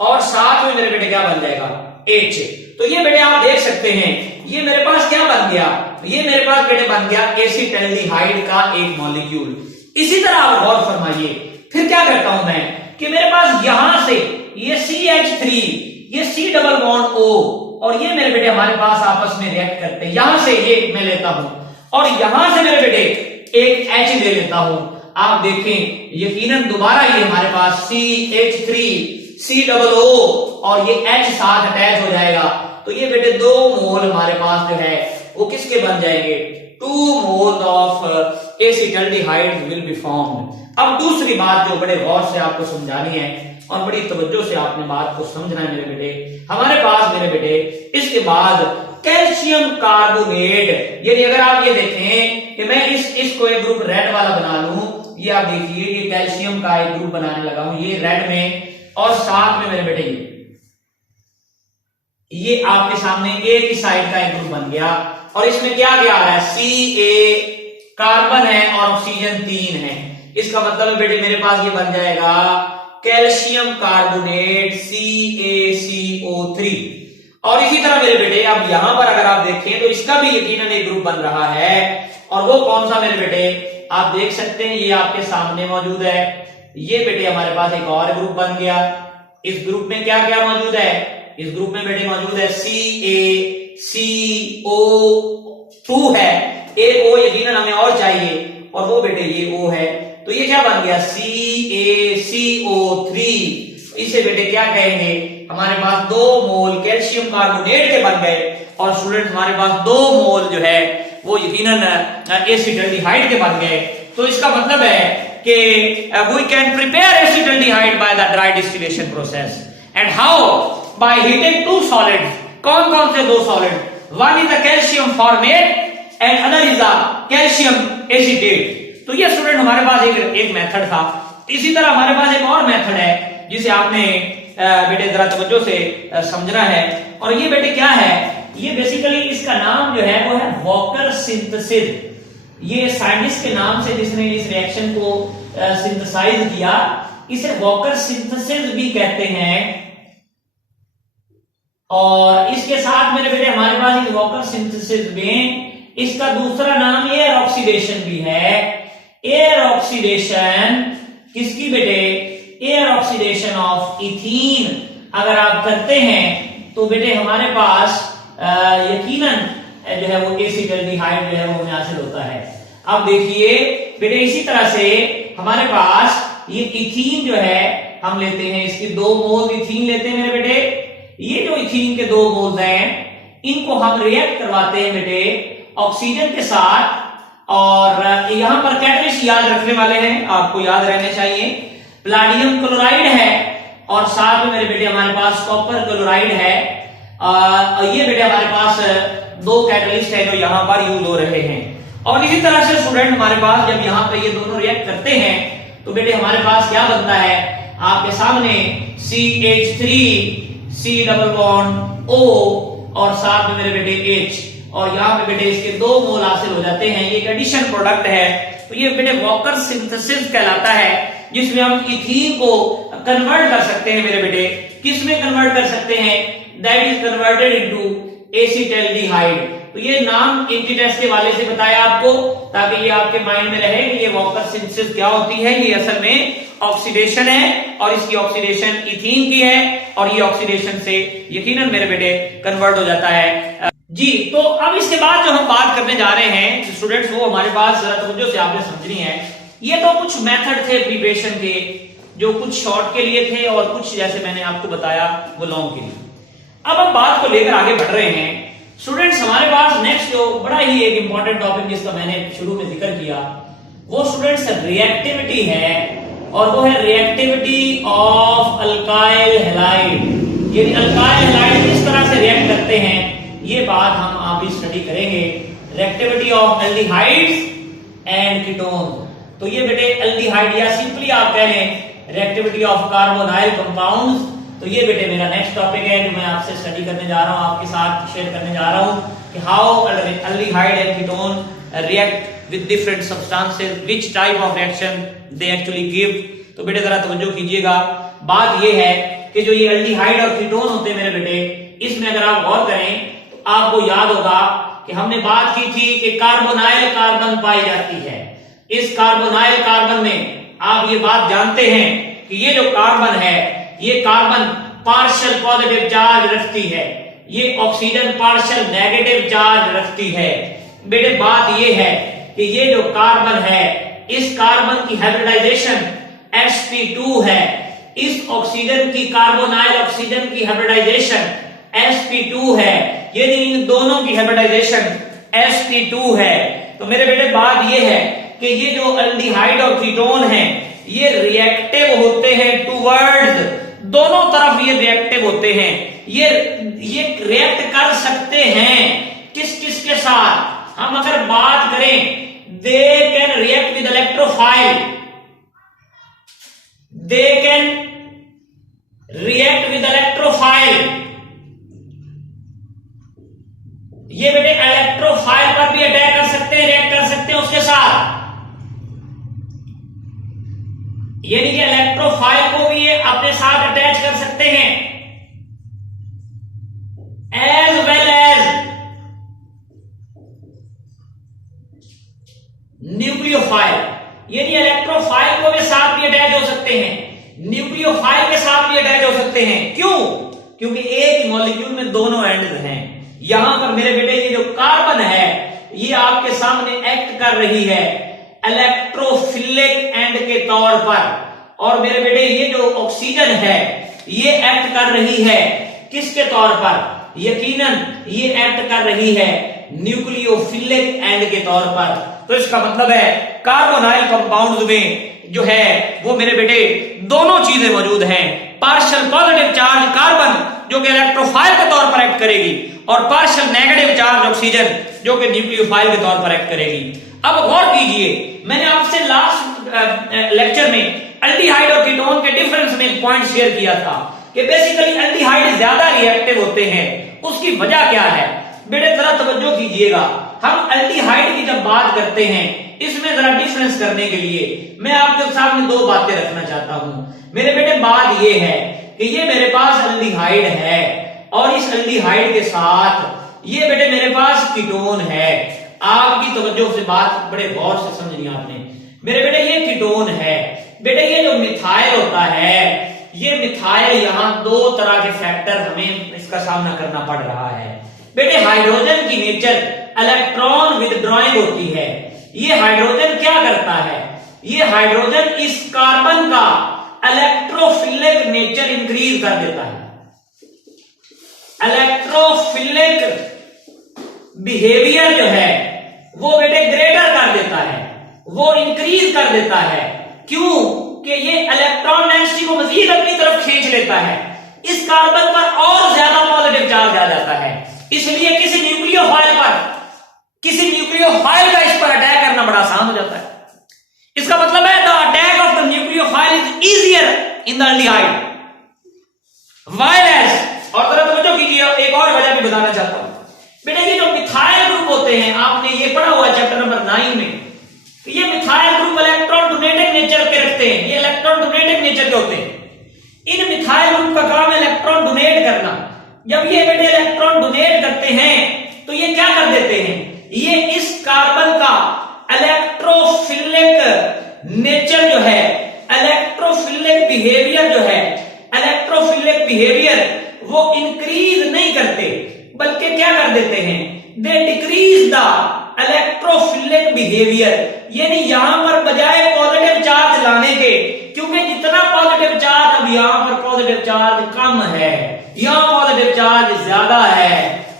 और साथ में मेरे बेटे क्या बन जाएगा H। तो ये बेटे आप देख सकते हैं ये मेरे पास क्या बन गया, ये मेरे पास बेटे बन गया एसिटाल्डिहाइड का एक मॉलिक्यूल। इसी तरह आप गौर फरमाइए, फिर क्या करता हूं मैं कि मेरे पास यहां से ये CH3 ये C डबल बॉन्ड O और ये मेरे बेटे हमारे पास आपस में रिएक्ट करते हैं। यहां से ये मैं लेता हूं और यहां से मेरे बेटे एक H ले लेता हूं। आप देखें यकीनन दोबारा ये हमारे पास CH3 COO और ये H साथ अटैच हो जाएगा, तो ये बेटे 2 मोल हमारे पास जो है वो किसके बन जाएंगे, 2 mole of acetaldehyde will be formed. अब दूसरी बात जो बड़े गौर से आपको समझानी है और बड़ी तवज्जो से आपने बात को समझना है मेरे बेटे, हमारे पास मेरे बेटे इसके बाद कैल्शियम कार्बोनेट, यानी अगर आप ये देखें कि मैं इसको एक ग्रुप रेड वाला बना लूं, ये आप देखिए ये कैल्शियम का एक ग्रुप बनाने लगा हूं ये रेड में, और साथ में मेरे बेटे ये आपके सामने एक ही साइड का एक ग्रुप बन गया, और इसमें क्या क्या आ रहा है Ca कार्बन है और ऑक्सीजन 3 है। इसका मतलब है बेटे मेरे पास ये बन जाएगा कैल्शियम कार्बोनेट CaCO3। और इसी तरह मेरे बेटे अब यहां पर अगर आप देखें तो इसका भी यकीनन एक ग्रुप बन रहा है, और वो कौन सा मेरे बेटे आप देख सकते हैं ये आपके सामने मौजूद है। ये बेटे हमारे पास एक और ग्रुप बन गया। इस ग्रुप में क्या क्या मौजूद है, इस ग्रुप में बेटे मौजूद है CaCO2 है, एक O यकीनन हमें और चाहिए और वो बेटे ये O है, तो ये क्या बन गया CaCO3। इसे बेटे क्या कहेंगे, हमारे पास 2 मोल कैल्शियम कार्बोनेट के बन गए, और स्टूडेंट हमारे पास 2 मोल जो है वो यकीनन एसिटाल्डिहाइड के बन गए। तो इसका मतलब है कि we can prepare acetaldehyde by the dry distillation process. And how, by heating 2 solids. कौन कौन से 2 solid, one is the calcium formate and other is the calcium acetate. तो ये स्टूडेंट हमारे पास एक मेथड था। इसी तरह हमारे पास एक और मेथड है जिसे आपने बेटे जरा तवज्जो से समझना है, और ये बेटे क्या है, ये बेसिकली इसका नाम जो है वो है वॉकर सिंथेसिस। ये साइंटिस्ट के नाम से जिसने इस रिएक्शन को सिंथेसाइज किया, इसे वॉकर सिंथेसिस भी कहते हैं। और इसके साथ मेरे बेटे हमारे पास इस वॉकर सिंथेसिस में इसका दूसरा नाम एयर ऑक्सीडेशन भी है। एयर ऑक्सीडेशन किसकी बेटे, एयर ऑक्सीडेशन ऑफ इथीन अगर आप करते हैं तो बेटे हमारे पास यकीनन जो है वो एसिटाल्डिहाइड जो है वो हमें हासिल होता है। अब देखिए बेटे इसी तरह से हमारे पास ये इथीन जो है हम लेते हैं, इसके 2 मोल इथीन लेते हैं मेरे बेटे। ये जो इथीन के 2 मोल हैं इनको हम रिएक्ट करवाते हैं बेटे ऑक्सीजन के साथ, और यहां पर कैटलिस्ट याद रखने वाले हैं, आपको याद रहने चाहिए। प्लाटिनम क्लोराइड है और साथ में मेरे बेटे हमारे पास कॉपर क्लोराइड है। ये बेटे हमारे पास 2 कैटलिस्ट है जो यहां पर यूज हो रहे हैं। और इसी तरह से स्टूडेंट हमारे पास जब यहां पे ये दोनों रिएक्ट करते हैं तो बेटे हमारे पास क्या बनता है, आपके सामने CH3 C double bond O और साथ में मेरे बेटे H, और यहाँ पे बेटे इसके 2 मोल हासिल हो जाते हैं। ये एक एडिशन प्रोडक्ट है, तो ये बेटे वॉकर सिंथेसिस कहलाता है, जिसमें हम इथीन को कन्वर्ट कर सकते हैं मेरे बेटे। किस में कन्वर्ट कर सकते हैं, that is converted into acetaldehyde. तो ये नाम इनकी टेस्ट के वाले से बताया आपको, ताकि ये आपके माइंड में रहे कि ये वॉकर सिंथेसिस क्या होती है। ये असल में ऑक्सीडेशन है, और इसकी ऑक्सीडेशन इथीन की है, और ये ऑक्सीडेशन से यकीनन मेरे बेटे कन्वर्ट हो जाता है जी। तो अब इसके बाद जो हम बात करने जा रहे हैं स्टूडेंट्स, वो हमारे पास जरा तवज्जो से आपने समझनी है। ये तो कुछ मेथड थे प्रिपरेशन के, जो कुछ शॉर्ट के लिए थे और कुछ जैसे मैंने आपको बताया वो लॉन्ग के लिए। अब हम बात को लेकर आगे बढ़ रहे हैं स्टूडेंट्स। हमारे पास नेक्स्ट जो बड़ा ही एक इंपॉर्टेंट टॉपिक जिसका मैंने शुरू में जिक्र किया, वो स्टूडेंट्स रिएक्टिविटी है, और वो है रिएक्टिविटी ऑफ अल्काइल हैलाइड। यानी अल्काइल हैलाइड किस तरह से रिएक्ट करते हैं, ये बात हम आप स्टडी करेंगे। Reactivity of aldehydes and ketone. तो ये बेटे एल्डिहाइड, या सिंपली आप कह लें रिएक्टिविटी ऑफ कार्बोनाइल कंपाउंड्स। तो ये बेटे मेरा नेक्स्ट टॉपिक है जो मैं आपसे स्टडी करने जा रहा हूं, आपके साथ शेयर करने जा रहा हूं कि how aldehyde and ketone react with different substances, which type of reaction they actually give. तो बेटे जरा तवज्जो कीजिएगा। बात ये है कि जो ये एल्डिहाइड और कीटोन होते हैं मेरे बेटे, इसमें अगर आप गौर करें तो आपको याद होगा कि हमने बात की थी कि कार्बोनाइल कार्बन पाई जाती है। इस कार्बोनाइल कार्बन में आप ये बात जानते हैं कि ये जो कार्बन है, ये कार्बन पार्शियल पॉजिटिव चार्ज रखती है, ये ऑक्सीजन पार्शियल नेगेटिव चार्ज रखती है। बेटे बात ये है कि ये जो कार्बन है, इस कार्बन की हाइब्रिडाइजेशन sp2 है, इस ऑक्सीजन की कार्बोनाइल ऑक्सीजन की हाइब्रिडाइजेशन sp2 है, यानी इन दोनों की हाइब्रिडाइजेशन sp2 है। तो मेरे बेटे बात ये है कि ये जो एल्डिहाइड और कीटोन है, ये रिएक्टिव होते हैं टुवर्ड्स, दोनों तरफ ये रिएक्टिव होते हैं। ये रिएक्ट कर सकते हैं किस किस के साथ। हम अगर बात करें, they can react with electrophile, they can react with electrophile. ये बेटे इलेक्ट्रोफाइल पर भी अटैक कर सकते हैं, रिएक्ट कर सकते हैं उसके साथ, यानी कि इलेक्ट्रोफाइल को भी ये अपने साथ अटैच कर सकते हैं। एज वेल एज न्यूक्लियोफाइल, यानी इलेक्ट्रोफाइल को भी साथ भी अटैच हो सकते हैं, न्यूक्लियोफाइल के साथ भी अटैच हो सकते हैं। क्यों? क्योंकि एक मॉलिक्यूल में दोनों एंड हैं। यहां पर मेरे बेटे ये जो कार्बन है, ये आपके सामने एक्ट कर रही है इलेक्ट्रोफिलिक एंड के तौर पर, और मेरे बेटे ये जो ऑक्सीजन है, ये एक्ट कर रही है किसके तौर पर? यकीनन ये एक्ट कर रही है न्यूक्लियोफिलिक एंड के तौर पर। तो इसका मतलब है कार्बोनाइल कंपाउंड्स में जो है वो मेरे बेटे दोनों चीजें मौजूद हैं। पार्शियल पॉजिटिव चार्ज कार्बन जो कि इलेक्ट्रोफाइल के तौर पर एक्ट करेगी, और पार्शियल नेगेटिव चार्ज ऑक्सीजन जो कि न्यूक्लियोफाइल के तौर पर एक्ट करेगी। अब गौर कीजिए, मैंने आपसे लास्ट लेक्चर में एल्डिहाइड और कीटोन के डिफरेंस में एक पॉइंट शेयर किया था कि बेसिकली एल्डिहाइड ज्यादा रिएक्टिव होते हैं। उसकी वजह क्या है? बेटे जरा तवज्जो कीजिएगा। हम एल्डिहाइड की जब बात करते हैं, इसमें जरा डिफरेंस करने के लिए मैं आपके सामने दो बातें रखना चाहता हूं। मेरे बेटे बात यह है कि ये मेरे पास एल्डिहाइड है, और इस एल्डिहाइड के साथ ये बेटे मेरे पास कीटोन है। आपकी तवज्जो से बात बड़े गौर से समझनी आपने। मेरे बेटे ये कीटोन है। बेटे ये जो मिथाइल होता है, ये मिथाइल यहां दो तरह के फैक्टर हमें इसका सामना करना पड़ रहा है। बेटे हाइड्रोजन की नेचर इलेक्ट्रॉन विदड्रॉइंग होती है। ये हाइड्रोजन क्या करता है? ये हाइड्रोजन इस कार्बन का इलेक्ट्रोफिलिक नेचर इंक्रीज कर देता है। इलेक्ट्रोफिलिक बिहेवियर जो है वो बेटे ग्रेटर कर देता है, वो इंक्रीज कर देता है। क्यों? कि ये इलेक्ट्रॉन डेंसिटी को मजीद अपनी तरफ खींच लेता है, इस कार्बन पर और ज्यादा पॉजिटिव चार्ज आ जाता है। इसलिए किसी न्यूक्लियोफाइल का इस पर अटैक करना बड़ा आसान हो जाता है। इसका मतलब है the attack of the nucleophile is easier in the aldehyde, while as, और जरा तवज्जो कीजिए, एक और वजह भी बताना चाहता हूं। बेटा ये जो मिथाइल ग्रुप होते हैं, आपने ये पढ़ा हुआ है चैप्टर नंबर 9 में, तो ये methyl group electron donating nature के रखते हैं। ये इलेक्ट्रॉन डोनेटिंग नेचर के होते हैं। इन मिथाइल ग्रुप का काम है इलेक्ट्रॉन डोनेट करना। जब ये बेटे इलेक्ट्रॉन डोनेट करते हैं तो ये क्या कर देते हैं? ये इस कार्बन का इलेक्ट्रोफिलिक नेचर जो है, इलेक्ट्रोफिलिक बिहेवियर वो इंक्रीज नहीं करते, बल्कि क्या कर देते हैं? बजाय पॉजिटिव चार्ज लाने के, क्योंकि जितना पॉजिटिव चार्ज, अब यहां पर पॉजिटिव चार्ज कम है, यहां पॉजिटिव चार्ज ज्यादा है।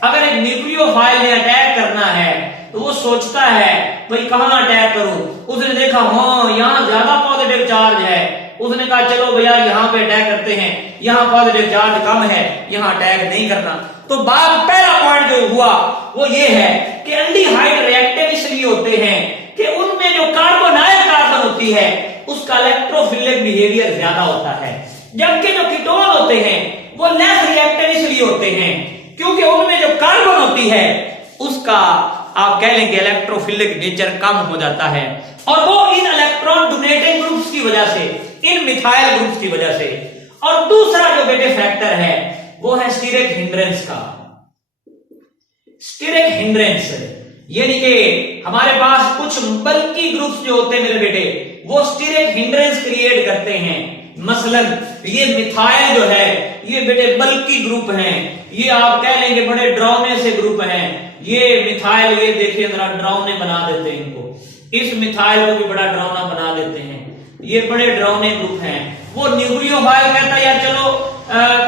अगर एक न्यूक्लियोफाइल ने अटैक करना है तो वो सोचता है भाई कहां अटैक करूं। उसने देखा हाँ यहां ज्यादा पॉजिटिव चार्ज है, उसने कहा चलो भैया यहां पे अटैक करते हैं, यहां पॉजिटिव चार्ज कम है, यहां अटैक नहीं करना। तो बात पहला पॉइंट जो हुआ वो ये है कि एल्डिहाइड रिएक्टिव इसलिए होते हैं कि उनमें जो कार्बोनाइल कार्बन होती है उसका इलेक्ट्रोफिलिक बिहेवियर ज्यादा होता है, जबकि जो कीटोन होते हैं वो लेस रिएक्टिव इसलिए होते हैं क्योंकि उनमें जो कार्बन होती है उसका आप कह लेंगे इलेक्ट्रोफिलिक नेचर कम हो जाता है, और वो इन इलेक्ट्रॉन डोनेटिंग ग्रुप्स की वजह से, इन मिथाइल ग्रुप्स की वजह से। और दूसरा जो बेटे फैक्टर है वो है स्टीरिक हिंड्रेंस का। स्टीरिक हिंड्रेंस यानी कि हमारे पास कुछ बल्की ग्रुप्स जो होते हैं मेरे बेटे वो स्टीरिक हिंड्रेंस क्रिएट करते हैं। मसलन ये मिथाइल जो है ये बेटे बल्की ग्रुप हैं, ये आप कह लेंगे बड़े डरावने से ग्रुप हैं। ये मिथाइल ये देखिए जरा डरावने बना देते हैं इनको, इस मिथाइल को भी बड़ा डरावना बना देते हैं, ये बड़े डरावने ग्रुप हैं। वो न्यूक्लियोफाइल कहता है यार चलो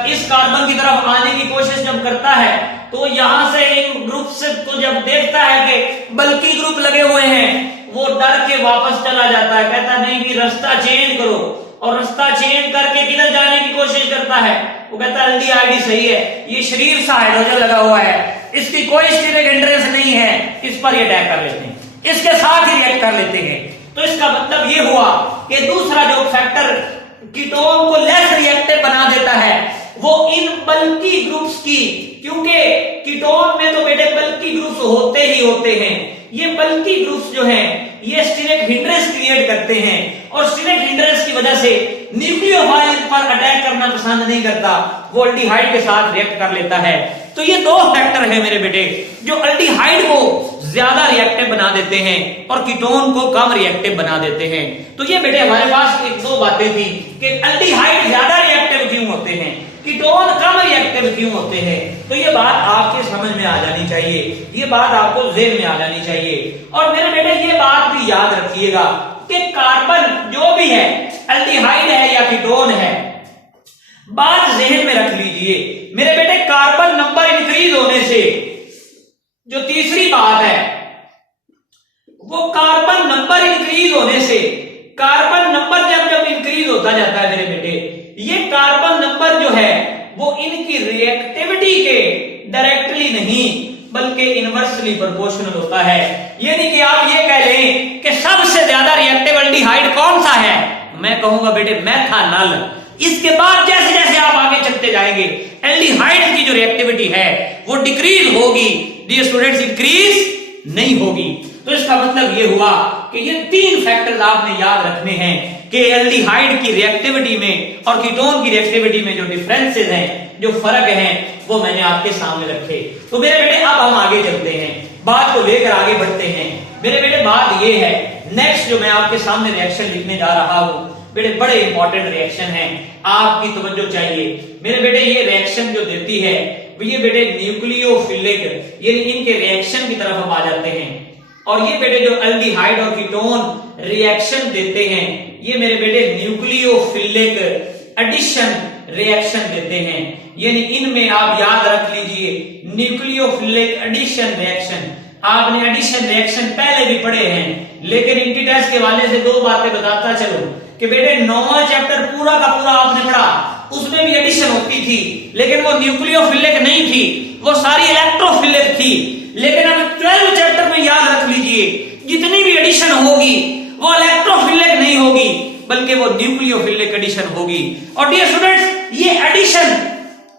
इस कार्बन की तरफ आने की कोशिश जब करता है तो यहां से इन ग्रुप से को जब देखता है कि बल्कि ग्रुप लगे हुए हैं वो डर के वापस चला जाता है, कहता नहीं कि रास्ता चेंज करो, और रास्ता चेंज करके किधर जाने की कोशिश करता है, वो कहता है एल्डिहाइड सही है, ये शरीर सा हाइड्रोजन लगा हुआ है, इसकी कोई स्टीरिक हिंड्रेंस नहीं है, इस पर ये अटैक कर लेते हैं, इसके साथ ही रिएक्ट कर लेते हैं। तो इसका मतलब ये हुआ कि दूसरा जो फैक्टर कीटोन को लेस रिएक्टिव बना देता है वो इन बल्की ग्रुप्स की, क्योंकि कीटोन में तो बेटे बल्की ग्रुप्स होते ही होते हैं, ये बल्की ग्रुप्स जो हैं ये स्टीरिक हिंड्रेंस क्रिएट करते हैं, और स्टीरिक हिंड्रेंस की वजह से न्यूक्लियोफाइल पर अटैक करना पसंद नहीं करता, वो एल्डिहाइड के साथ रिएक्ट कर लेता है। तो ये दो फैक्टर है मेरे बेटे जो एल्डिहाइड को ज्यादा रिएक्टिव बना देते हैं और कीटोन को कम रिएक्टिव बना देते हैं। तो ये बेटे हमारे पास एक दो बातें थी कि एल्डिहाइड ज्यादा रिएक्टिव क्यों होते हैं, कीटोन कम रिएक्टिव क्यों होते हैं। तो ये बात आपके समझ में आ जानी चाहिए, ये बात आपको ज़हन में आ जानी चाहिए। और मेरे बेटे ये बात भी याद रखिएगा कि कार्बन जो भी है एल्डिहाइड है या कीटोन है, बात ज़हन में रख लीजिए मेरे बेटे, कार्बन नंबर इंक्रीज होने से जो तीसरी बात है वो कार्बन नंबर इंक्रीज होने से, कार्बन नंबर जब जब इंक्रीज होता जाता है मेरे बेटे, ये कार्बन नंबर जो है वो इनकी रिएक्टिविटी के डायरेक्टली नहीं बल्कि इनवर्सली प्रोपोर्शनल होता है। यानी कि आप ये कह लें कि सबसे ज्यादा रिएक्टिव एल्डिहाइड कौन सा है, मैं कहूंगा बेटे मेथानल। इसके बाद जैसे जैसे आप आगे चलते जाएंगे एल्डिहाइड की जो रिएक्टिविटी है वो डिक्रीज होगी, डियर स्टूडेंट्स इंक्रीज नहीं होगी। तो इसका मतलब ये हुआ कि ये तीन फैक्टर्स आपने याद रखने हैं कि एल्डिहाइड की रिएक्टिविटी में और कीटोन की रिएक्टिविटी में जो डिफरेंसेस हैं, जो फर्क हैं, वो मैंने आपके सामने रखे। तो मेरे बेटे अब हम आगे चलते हैं, बात को लेकर आगे बढ़ते हैं। मेरे बेटे बात ये है, नेक्स्ट जो मैं आपके सामने रिएक्शन लिखने जा रहा हूं बेटे बड़े इंपॉर्टेंट रिएक्शन है, आपकी तवज्जो चाहिए। मेरे बेटे ये रिएक्शन जो देती है ये बेटे न्यूक्लियोफिलिक, यानी इनके रिएक्शन की तरफ हम आ जाते हैं। और ये बेटे जो एल्डिहाइड और कीटोन रिएक्शन देते हैं ये मेरे बेटे न्यूक्लियोफिलिक एडिशन रिएक्शन देते हैं। यानी इनमें आप याद रख लीजिए न्यूक्लियोफिलिक एडिशन रिएक्शन, आपने एडिशन रिएक्शन पहले भी पढ़े हैं, लेकिन इनकी टेस्ट के वाले से दो बातें बताता चलो कि बेटे 9वां चैप्टर पूरा का पूरा आपने पढ़ा, उसमें भी एडिशन होती थी लेकिन वो न्यूक्लियोफिलिक नहीं थी, वो सारी इलेक्ट्रोफिलिक थी। लेकिन अब 12 चैप्टर में याद रख लीजिए जितनी भी एडिशन होगी वो इलेक्ट्रोफिलिक नहीं होगी बल्कि वो न्यूक्लियोफिलिक एडिशन होगी। और डियर स्टूडेंट्स ये addition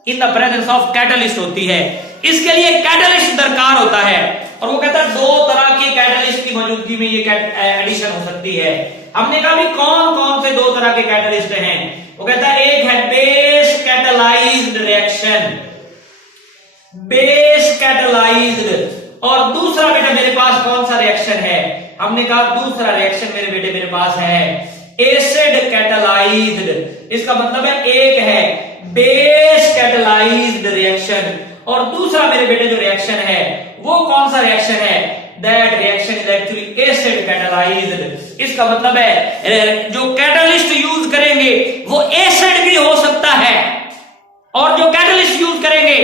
in the presence of catalyst होती है, इसके लिए कैटलिस्ट दरकार होता है। और वो कहता है दो तरह के कैटलिस्ट की मौजूदगी में ये एडिशन हो सकती है। हमने कहा भी कौन कौन से दो तरह के कैटलिस्ट हैं, वो कहता है एक है base catalysed reaction, base catalysed, और दूसरा बेटा मेरे पास कौन सा रिएक्शन है, हमने कहा दूसरा रिएक्शन मेरे बेटे मेरे पास है एसिड कैटलाइज्ड। इसका मतलब है एक है बेस कैटलाइज्ड रिएक्शन और दूसरा मेरे बेटे जो रिएक्शन है वो कौन सा रिएक्शन है, that reaction is actually acid catalysed. इसका मतलब है जो कैटलिस्ट यूज करेंगे वो एसिड भी हो सकता है, और जो कैटलिस्ट यूज करेंगे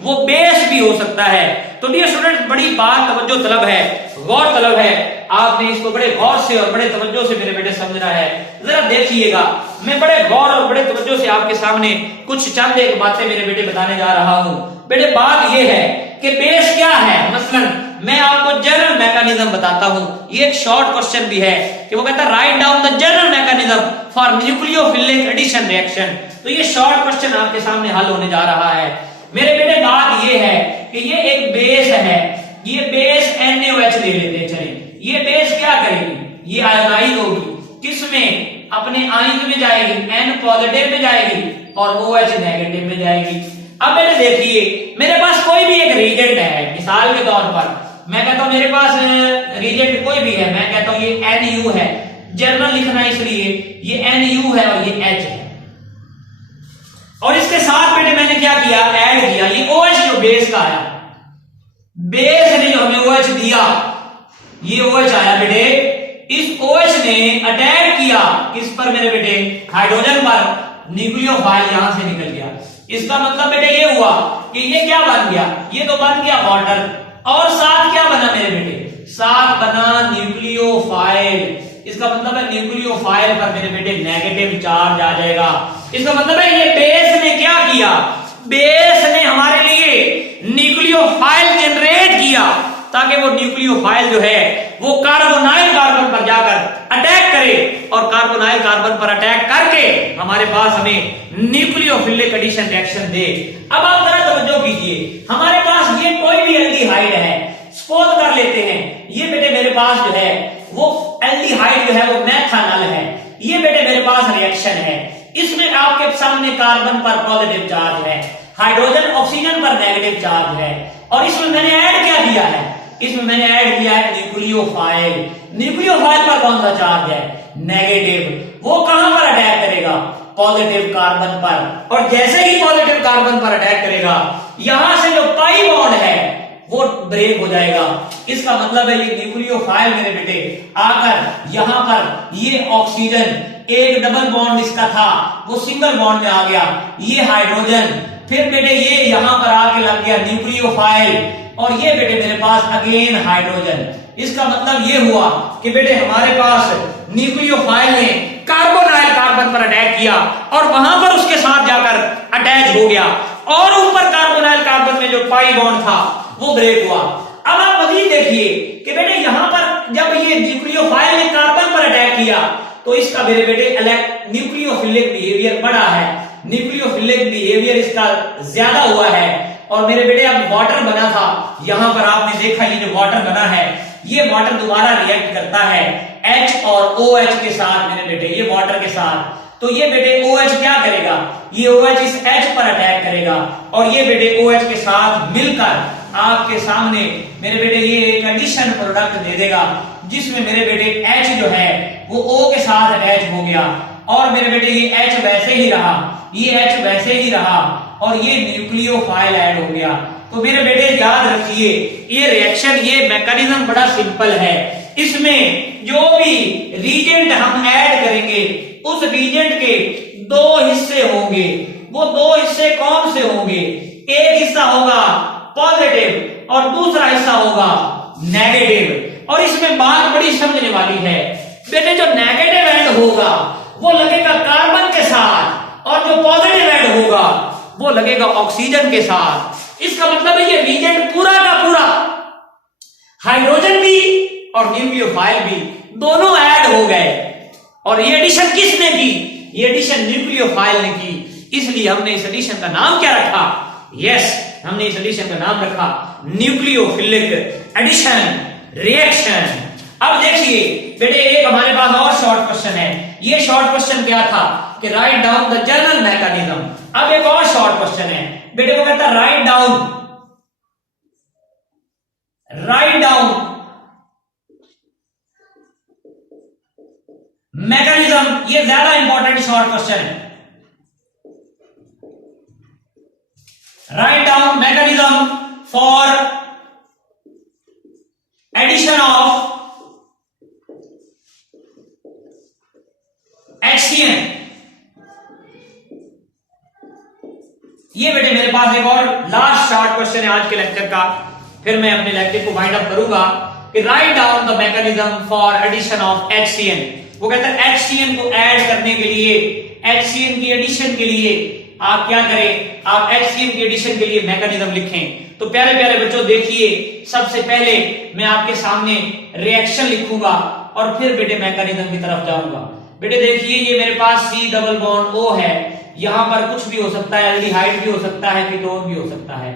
वो बेस भी हो सकता है। तो डियर स्टूडेंट, बड़ी बात तवज्जो तलब है, गौर तलब है, आपने इसको बड़े गौर से और बड़े तवज्जो से मेरे बेटे समझना है। जरा देखिएगा, मैं बड़े गौर और बड़े तवज्जो से आपके सामने कुछ चंद एक बातें मेरे बेटे बताने जा रहा हूं। बेटे बात यह है कि बेस क्या है। मसलन मैं आपको जनरल मैकेनिज्म बताता हूं। ये एक शॉर्ट क्वेश्चन भी है कि वो कहता है write down the general mechanism for nucleophilic addition reaction. तो ये शॉर्ट क्वेश्चन आपके सामने हल होने जा रहा है। मेरे बेटे बात ये है कि ये एक बेस है, ये बेस NaOH ले लेते हैं। चलिए, ये बेस क्या करेगी, ये आयोनाइज होगी, किसमें, अपने आयन में जाएगी, N पॉजिटिव में जाएगी और OH नेगेटिव में जाएगी। अब बेटे देखिए, मेरे पास कोई भी एक रीजेंट है, मिसाल के तौर पर मैं कहता हूं मेरे पास रीजेंट कोई भी है, मैं कहता हूं ये Nu है, जनरल लिखना इसलिए ये Nu है और ये H है, और इसके साथ बेटे मैंने क्या किया, ऐड किया ये OH जो बेस का आया, बेस ने जो हमें OH दिया, ये OH आया बेटे, इस OH ने अटैक किया किस पर मेरे बेटे, हाइड्रोजन पर, न्यूक्लियोफाइल यहां से निकल गया। इसका मतलब बेटे ये हुआ कि ये क्या बन गया, ये तो बन गया वाटर, और साथ क्या बना मेरे बेटे, साथ बना न्यूक्लियोफाइल। इसका मतलब है न्यूक्लियोफाइल पर मेरे बेटे नेगेटिव चार्ज आ जाएगा। इसका मतलब है ये बेस ने क्या किया, बेस ने हमारे लिए न्यूक्लियोफाइल जनरेट किया ताकि वो न्यूक्लियोफाइल जो है वो कार्बोनाइल कार्बन पर जाकर अटैक करे, और कार्बोनाइल कार्बन पर अटैक करके हमारे पास हमें न्यूक्लियोफिलिक एडिशन रिएक्शन दे। अब आप जरा तवज्जो कीजिए, हमारे पास ये कोई भी एल्डिहाइड है, सपोज कर लेते हैं ये बेटे मेरे पास जो है वो एल्डिहाइड जो है वो मेथनॉल है, ये बेटे मेरे पास रिएक्शन है, इसमें आपके सामने कार्बन पर पॉजिटिव चार्ज है, हाइड्रोजन ऑक्सीजन पर नेगेटिव चार्ज है, और इसमें मैंने ऐड क्या किया है, इसमें मैंने ऐड किया है न्यूक्लियोफाइल। न्यूक्लियोफाइल पर कौन सा चार्ज है, नेगेटिव, वो कहां पर अटैक करेगा, पॉजिटिव कार्बन पर, और जैसे ही पॉजिटिव कार्बन पर अटैक करेगा यहां से जो पाई बॉन्ड है वो ब्रेक हो जाएगा। इसका मतलब है ये न्यूक्लियोफाइल मेरे बेटे आकर यहां पर ये ऑक्सीजन, एक डबल बॉन्ड इसका था वो सिंगल बॉन्ड में आ गया, ये हाइड्रोजन, फिर बेटे ये यहां पर आके लग गया न्यूक्लियोफाइल, और ये बेटे मेरे पास अगेन हाइड्रोजन। इसका मतलब ये हुआ कि बेटे हमारे पास न्यूक्लियोफाइल ने कार्बोनाइल कार्बन पर अटैक किया और वहां पर उसके साथ जाकर अटैच हो गया, और ऊपर कार्बोनाइल कार्बन में जो पाई बॉन्ड था वो ब्रेक हुआ। अब आप मजीद देखिए कि बेटे यहां पर जब ये न्यूक्लियोफाइल ने कार्बन पर अटैक किया तो इसका मेरे बेटे न्यूक्लियोफिलिक बिहेवियर बढ़ा है, न्यूक्लियोफिलिक बिहेवियर इसका ज्यादा हुआ है, और मेरे बेटे अब वाटर बना था, यहां पर आपने देखा ये जो वाटर बना है ये वाटर दोबारा रिएक्ट करता है H और OH के साथ मेरे बेटे, ये वाटर के साथ, तो ये बेटे OH क्या करेगा, ये OH इस H पर अटैक करेगा, और ये बेटे OH के साथ मिलकर आपके सामने मेरे बेटे ये एक एडिशन प्रोडक्ट दे देगा, जिसमें मेरे बेटे H जो है वो O के साथ अटैच हो गया, और मेरे बेटे ये H वैसे ही रहा, ये H वैसे ही रहा, और ये न्यूक्लियोफाइल ऐड हो गया। तो मेरे बेटे याद रखिए ये रिएक्शन, ये मैकेनिज्म बड़ा सिंपल है, इसमें जो भी रीजेंट हम ऐड करेंगे उस रीजेंट के दो हिस्से होंगे, वो दो हिस्से कौन से होंगे, एक हिस्सा होगा पॉजिटिव और दूसरा हिस्सा होगा नेगेटिव। और इसमें बात बड़ी समझने वाली है बेटे, जो नेगेटिव एंड होगा वो लगेगा कार्बन के साथ, और जो पॉजिटिव एंड होगा वो लगेगा ऑक्सीजन के साथ। इसका मतलब है ये रीजेंट पूरा का पूरा हाइड्रोजन भी और न्यूक्लियोफाइल भी दोनों ऐड हो गए, और ये एडिशन किसने की, ये एडिशन न्यूक्लियोफाइल ने की। इसलिए हमने इस एडिशन का नाम क्या रखा, यस हमने इस एडिशन का नाम रखा न्यूक्लियोफिलिक एडिशन रिएक्शन। अब देखिए बेटे एक हमारे पास और शॉर्ट क्वेश्चन है, ये शॉर्ट क्वेश्चन क्या था कि right down the general mechanism. अब एक और शॉर्ट क्वेश्चन है बेटे, वो कहता है राइट डाउन मैकेनिज्म, ये ज्यादा इंपॉर्टेंट शॉर्ट क्वेश्चन है। Write down mechanism for addition of ये बेटे मेरे पास एक और लास्ट शॉर्ट क्वेश्चन है आज के लेक्चर का, फिर मैं अपने लेक्चर को वाइंड अप करूंगा कि right down the mechanism for addition of HCN। वो कहता है HCN को ऐड करने के लिए, HCN की एडिशन के लिए आप क्या करें, आप HCN की एडिशन के लिए मैकेनिज्म लिखें। तो प्यारे प्यारे बच्चों देखिए, सबसे पहले मैं आपके सामने रिएक्शन लिखूंगा और फिर बेटे मैकेनिज्म की तरफ जाऊंगा। बेटे देखिए ये मेरे पास C डबल बॉन्ड O है, यहां पर कुछ भी हो सकता है, एल्डिहाइड भी हो सकता है, कीटोन भी हो सकता है।